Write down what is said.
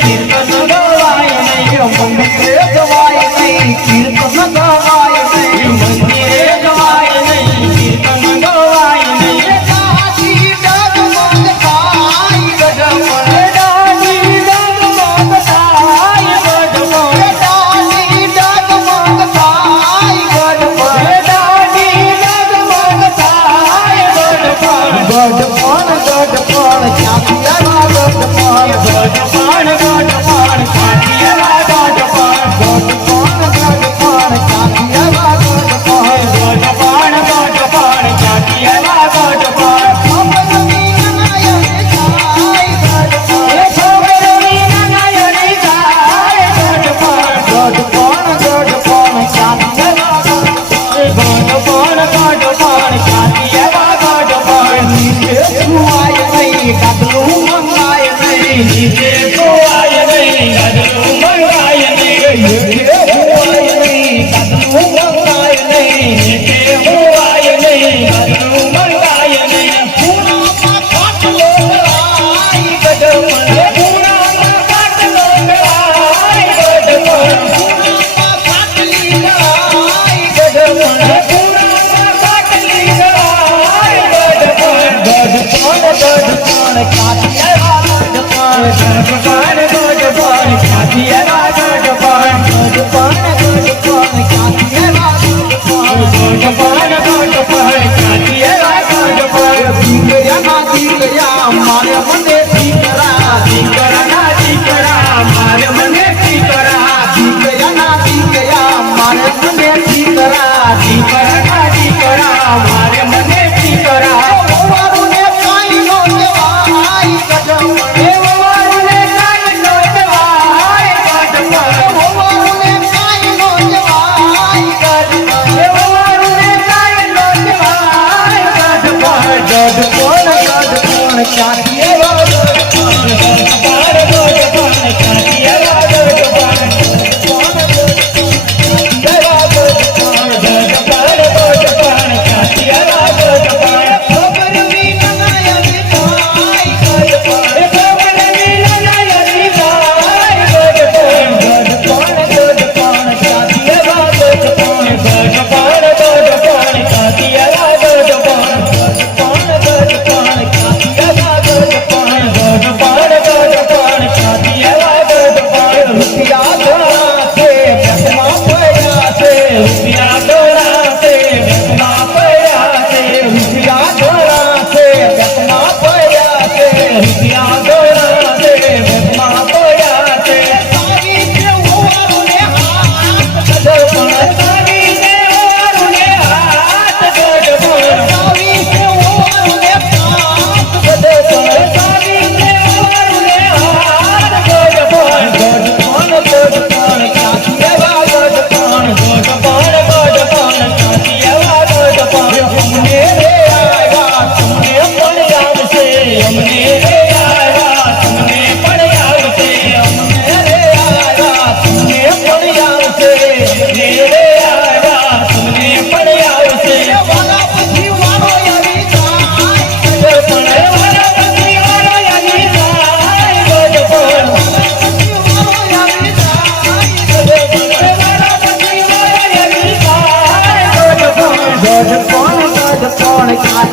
তীর I got blue. பாட பாட பாட પણ